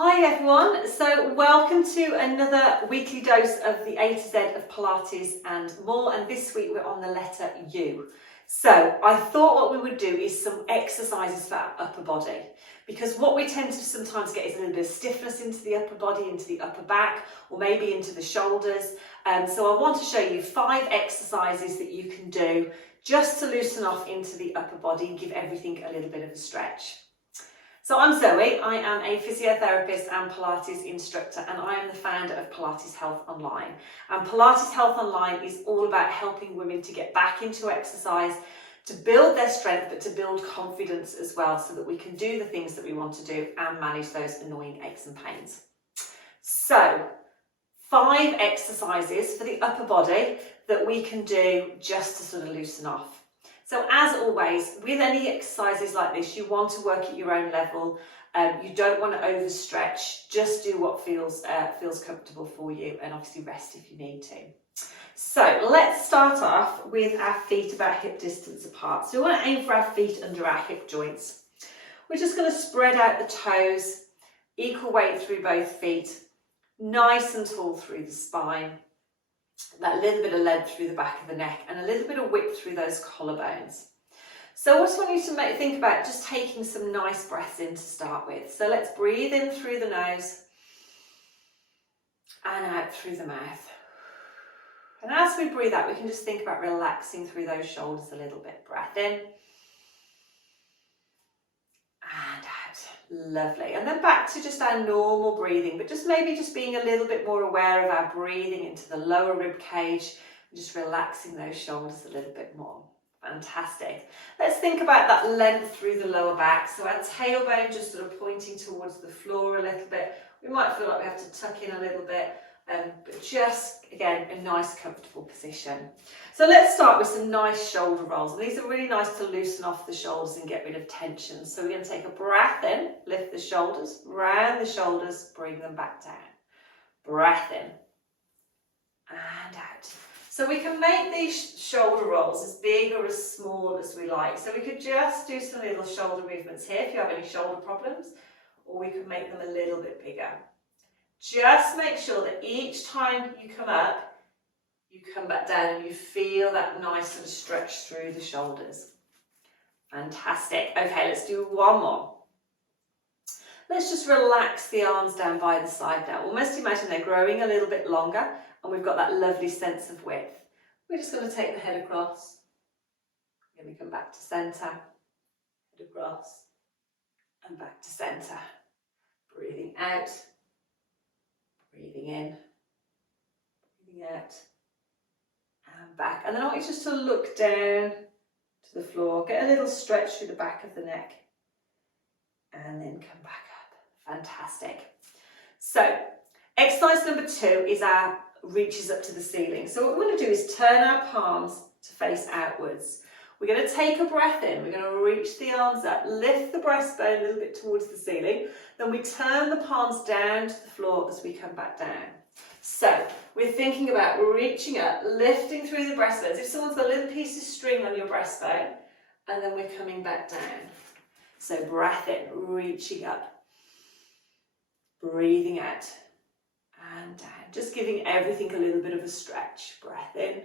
Hi everyone, so welcome to another weekly dose of the A to Z of Pilates and more, and this week we're on the letter U. So I thought what we would do is some exercises for our upper body, because what we tend to sometimes get is a little bit of stiffness into the upper body, into the upper back, or maybe into the shoulders. So I want to show you 5 exercises that you can do just to loosen off into the upper body and give everything a little bit of a stretch. So I'm Zoe, I am a physiotherapist and Pilates instructor, and I am the founder of Pilates Health Online. And Pilates Health Online is all about helping women to get back into exercise, to build their strength, but to build confidence as well, so that we can do the things that we want to do and manage those annoying aches and pains. So 5 exercises for the upper body that we can do just to sort of loosen off. So as always, with any exercises like this, you want to work at your own level. You don't want to overstretch. Just do what feels comfortable for you, and obviously rest if you need to. So let's start off with our feet about hip distance apart. So we want to aim for our feet under our hip joints. We're just going to spread out the toes, equal weight through both feet, nice and tall through the spine. That little bit of length through the back of the neck and a little bit of width through those collarbones. So I just want you to think about just taking some nice breaths in to start with. So let's breathe in through the nose and out through the mouth. And as we breathe out, we can just think about relaxing through those shoulders a little bit. Breath in and out. Lovely. And then back to just our normal breathing, but maybe being a little bit more aware of our breathing into the lower rib cage, and just relaxing those shoulders a little bit more. Fantastic. Let's think about that length through the lower back. So our tailbone just sort of pointing towards the floor a little bit. We might feel like we have to tuck in a little bit, but just, again, a nice comfortable position. So let's start with some nice shoulder rolls. And these are really nice to loosen off the shoulders and get rid of tension. So we're going to take a breath in, lift the shoulders, round the shoulders, bring them back down. Breath in and out. So we can make these shoulder rolls as big or as small as we like. So we could just do some little shoulder movements here if you have any shoulder problems, or we could make them a little bit bigger. Just make sure that each time you come up, you come back down and you feel that nice sort of stretch through the shoulders. Fantastic. Okay, let's do one more. Let's just relax the arms down by the side now. Almost imagine they're growing a little bit longer, and we've got that lovely sense of width. We're just going to take the head across. Then we come back to centre, head across, and back to centre. Breathing out. Breathing in, breathing out, and back. And then I want you just to look down to the floor, get a little stretch through the back of the neck, and then come back up. Fantastic. So, exercise number 2 is our reaches up to the ceiling. So what we're going to do is turn our palms to face outwards. We're going to take a breath in, we're going to reach the arms up, lift the breastbone a little bit towards the ceiling, then we turn the palms down to the floor as we come back down. So we're thinking about reaching up, lifting through the breastbone, as if someone's got a little piece of string on your breastbone, and then we're coming back down. So breath in, reaching up, breathing out, and down. Just giving everything a little bit of a stretch. Breath in,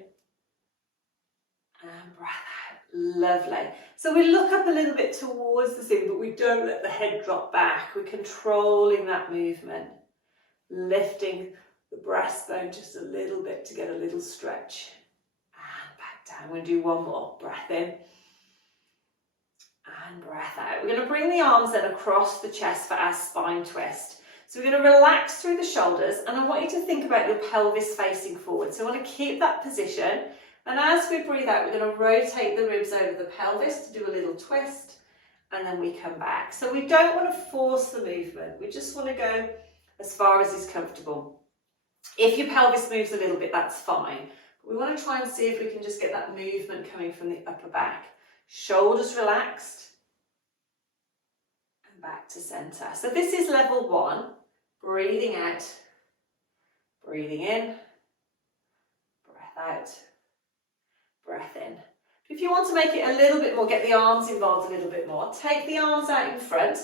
and breath out. Lovely. So we look up a little bit towards the ceiling, but we don't let the head drop back. We're controlling that movement, lifting the breastbone just a little bit to get a little stretch. And back down. We're going to do one more. Breath in and breath out. We're going to bring the arms then across the chest for our spine twist. So we're going to relax through the shoulders, and I want you to think about your pelvis facing forward. So I want to keep that position. And as we breathe out, we're going to rotate the ribs over the pelvis to do a little twist, and then we come back. So we don't want to force the movement. We just want to go as far as is comfortable. If your pelvis moves a little bit, that's fine. But we want to try and see if we can just get that movement coming from the upper back. Shoulders relaxed, and back to centre. So this is level 1. Breathing out, breathing in, breath out. Breath in. If you want to make it a little bit more, get the arms involved a little bit more, take the arms out in front,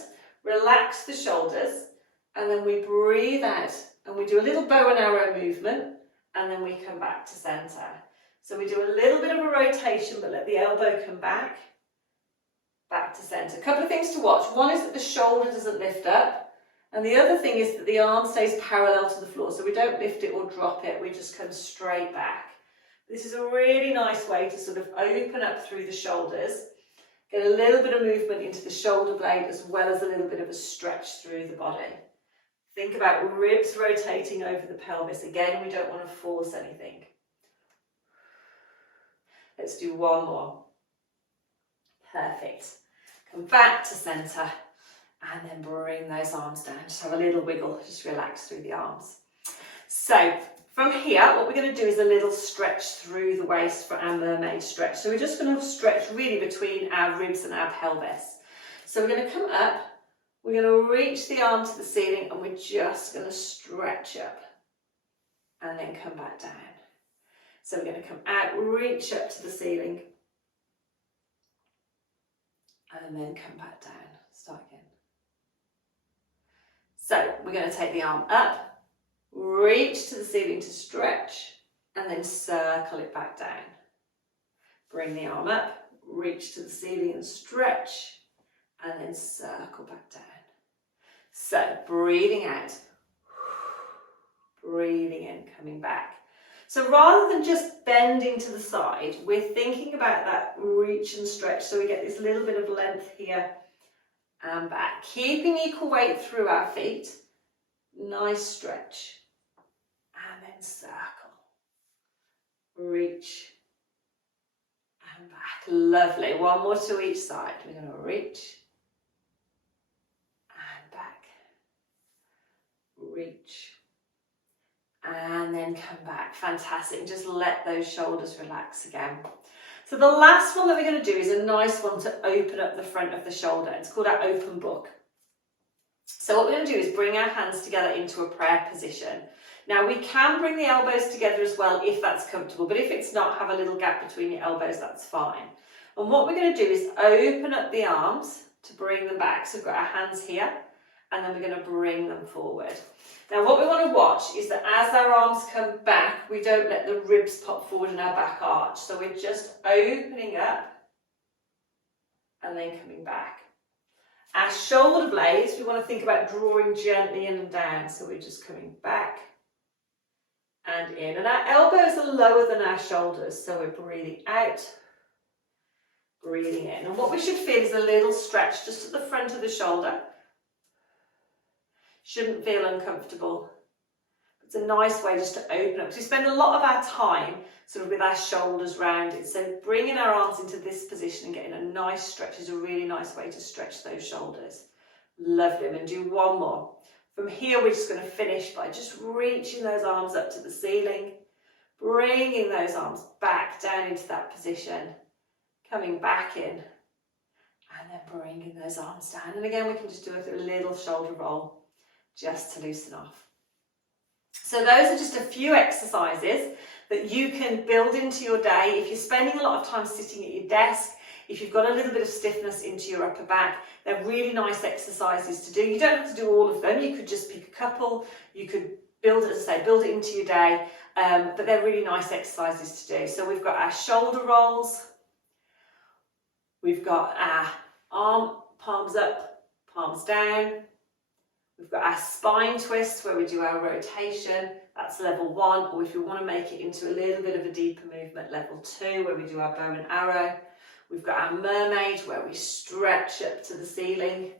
relax the shoulders, and then we breathe out, and we do a little bow and arrow movement, and then we come back to center. So we do a little bit of a rotation, but let the elbow come back to center. A couple of things to watch. One is that the shoulder doesn't lift up, and the other thing is that the arm stays parallel to the floor, so we don't lift it or drop it, we just come straight back. This is a really nice way to sort of open up through the shoulders, get a little bit of movement into the shoulder blade as well as a little bit of a stretch through the body. Think about ribs rotating over the pelvis. Again, we don't want to force anything. Let's do one more. Perfect. Come back to center and then bring those arms down. Just have a little wiggle, just relax through the arms. So from here, what we're going to do is a little stretch through the waist for our mermaid stretch. So we're just going to stretch really between our ribs and our pelvis. So we're going to come up, we're going to reach the arm to the ceiling, and we're just going to stretch up and then come back down. So we're going to come out, reach up to the ceiling, and then come back down. Start again. So we're going to take the arm up, reach to the ceiling to stretch, and then circle it back down. Bring the arm up, reach to the ceiling and stretch, and then circle back down. So breathing out, breathing in, coming back. So rather than just bending to the side, we're thinking about that reach and stretch, so we get this little bit of length here and back. Keeping equal weight through our feet. Nice stretch. And then circle. Reach and back. Lovely. One more to each side. We're going to reach and back. Reach. And then come back. Fantastic. Just let those shoulders relax again. So the last one that we're going to do is a nice one to open up the front of the shoulder. It's called our open book. So what we're going to do is bring our hands together into a prayer position. Now we can bring the elbows together as well if that's comfortable, but if it's not, have a little gap between your elbows, that's fine. And what we're going to do is open up the arms to bring them back. So we've got our hands here, and then we're going to bring them forward. Now what we want to watch is that as our arms come back, we don't let the ribs pop forward in our back arch. So we're just opening up and then coming back. Our shoulder blades, we want to think about drawing gently in and down. So we're just coming back and in. And our elbows are lower than our shoulders. So we're breathing out, breathing in. And what we should feel is a little stretch just at the front of the shoulder. Shouldn't feel uncomfortable. It's a nice way just to open up, because we spend a lot of our time sort of with our shoulders rounded. So bringing our arms into this position and getting a nice stretch is a really nice way to stretch those shoulders. Lovely. And do one more. From here, we're just going to finish by just reaching those arms up to the ceiling, bringing those arms back down into that position, coming back in, and then bringing those arms down. And again, we can just do a little shoulder roll just to loosen off. So those are just a few exercises that you can build into your day. If you're spending a lot of time sitting at your desk, if you've got a little bit of stiffness into your upper back, they're really nice exercises to do. You don't have to do all of them. You could just pick a couple. You could build it, as I say, build it into your day. But they're really nice exercises to do. So we've got our shoulder rolls. We've got our arm, palms up, palms down. We've got our spine twist where we do our rotation. That's level 1. Or if you want to make it into a little bit of a deeper movement, level 2, where we do our bow and arrow. We've got our mermaid where we stretch up to the ceiling.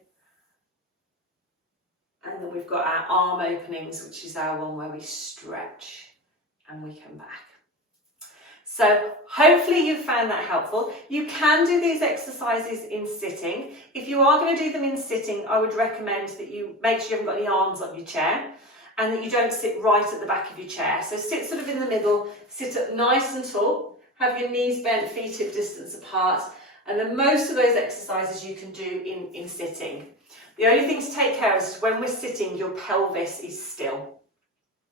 And then we've got our arm openings, which is our one where we stretch and we come back. So hopefully you've found that helpful. You can do these exercises in sitting. If you are going to do them in sitting, I would recommend that you make sure you haven't got any arms on your chair and that you don't sit right at the back of your chair. So sit sort of in the middle, sit up nice and tall, have your knees bent, feet hip distance apart, and then most of those exercises you can do in sitting. The only thing to take care of is when we're sitting, your pelvis is still.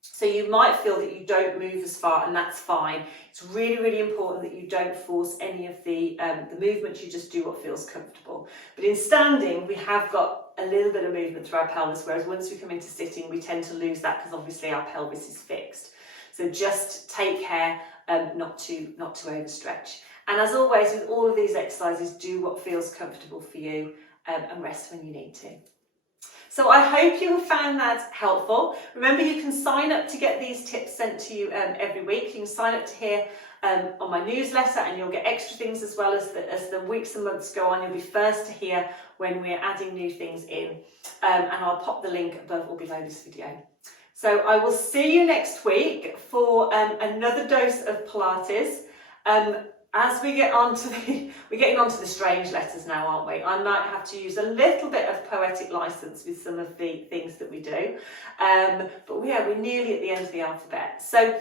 So you might feel that you don't move as far, and that's fine. It's really, really important that you don't force any of the movements. You just do what feels comfortable. But in standing, we have got a little bit of movement through our pelvis, whereas once we come into sitting, we tend to lose that because obviously our pelvis is fixed. So just take care not to overstretch. And as always, with all of these exercises, do what feels comfortable for you and rest when you need to. So I hope you have found that helpful. Remember, you can sign up to get these tips sent to you every week. You can sign up to hear on my newsletter, and you'll get extra things as well as the weeks and months go on. You'll be first to hear when we're adding new things in, and I'll pop the link above or below this video. So I will see you next week for another dose of Pilates. As we get onto we're getting onto the strange letters now, aren't we? I might have to use a little bit of poetic license with some of the things that we do, but yeah, we're nearly at the end of the alphabet. So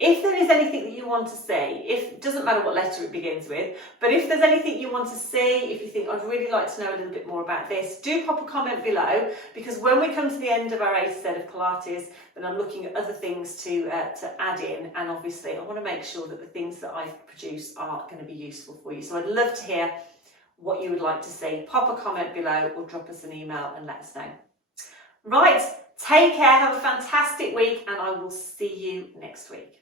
if there is anything that you want to see, it doesn't matter what letter it begins with, but if there's anything you want to see, if you think I'd really like to know a little bit more about this, do pop a comment below, because when we come to the end of our 8th set of Pilates, then I'm looking at other things to add in, and obviously I want to make sure that the things that I produce are going to be useful for you. So I'd love to hear what you would like to see. Pop a comment below or drop us an email and let us know. Right, take care, have a fantastic week, and I will see you next week.